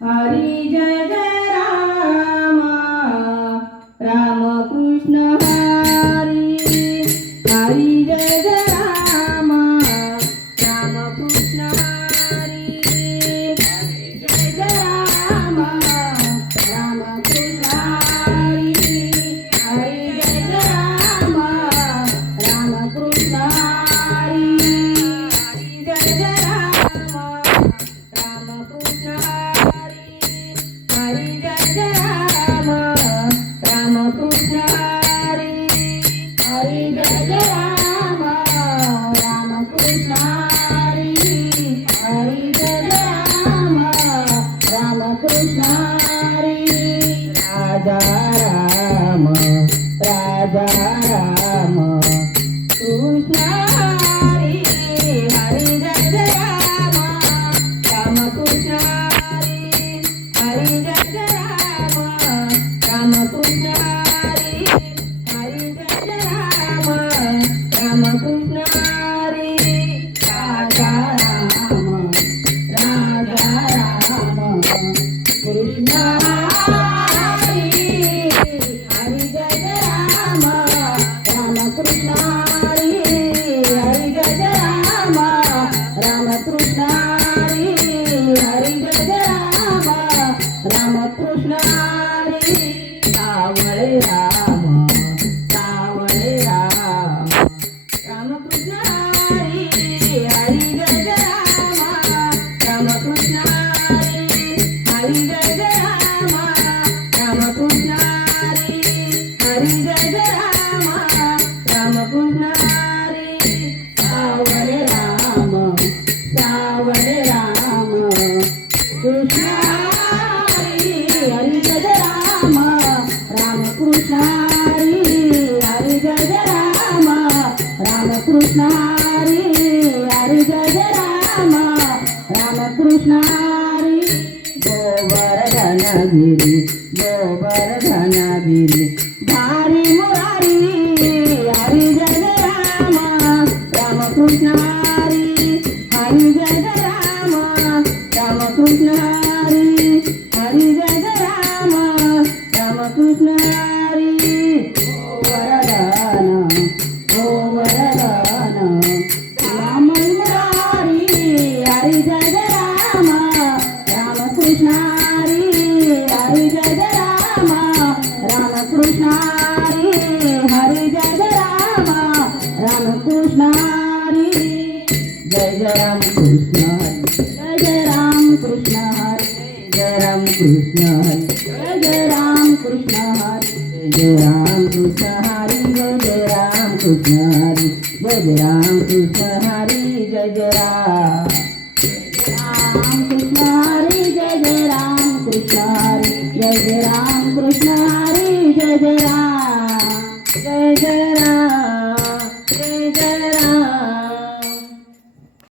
हरी जय जय राम राम कृष्ण हरी हरी जय जय राम राम कृष्ण हरी हरी जय जय राम राम कृष्ण हरी हरी जय जय राम राम कृष्ण हरी हरी जय जय राम राम कृष्ण हरी हरी जय जय राम राम कृष्ण हरी हरी जय जय राम राम कृष्ण हरी हरी जय जय राम राम कृष्ण हरी राजा राम कृष्ण हरी हरी जय जय राम राम कृष्ण हरी हरी जय जय राम राम कृष्ण हरी हरी जय जय राम राम कृष्ण हरी राजा राम कृष्ण हरी हरी जय जय राम राम कृष्ण हरी हरी जय जय राम राम कृष्ण हरी हरी जय जय राम राम कृष्ण हरी सावळे राम राम कृष्ण हरी हरी जय जय राम राम कृष्ण हरी हरी जय जय राम राम कृष्ण हरी हरी जय जय राम राम कृष्ण हरी सावळे राम कृष्ण हरी हरी जय जय राम राम कृष्ण हरी हरी जय जय राम राम कृष्ण हरी हरी जय जय राम राम कृष्ण हरी गोवर्धनगिरी भारी मुरारी हरी जय जय राम राम कृष्ण हरी हरी जय जय राम राम कृष्ण हरी हरी जय जय राम राम कृष्ण हरी गोवर्धन राम मुरारी हरी जय जय राम राम कृष्ण हरी हरी जय जय राम राम कृष्ण हरी हरी जय जय राम राम कृष्ण हरी जय जय राम कृष्ण हरी जय जय राम कृष्ण हरी जय राम कृष्ण हरी जय जय राम कृष्ण हरी जय राम कृष्ण हरी जय जय राम कृष्ण हरी जय जय राम कृष्ण हरी जय जय राम कृष्ण हरी जय जय राम कृष्ण हरी जय जय राम कृष्ण हरी जय जय राम जय जय राम जय जय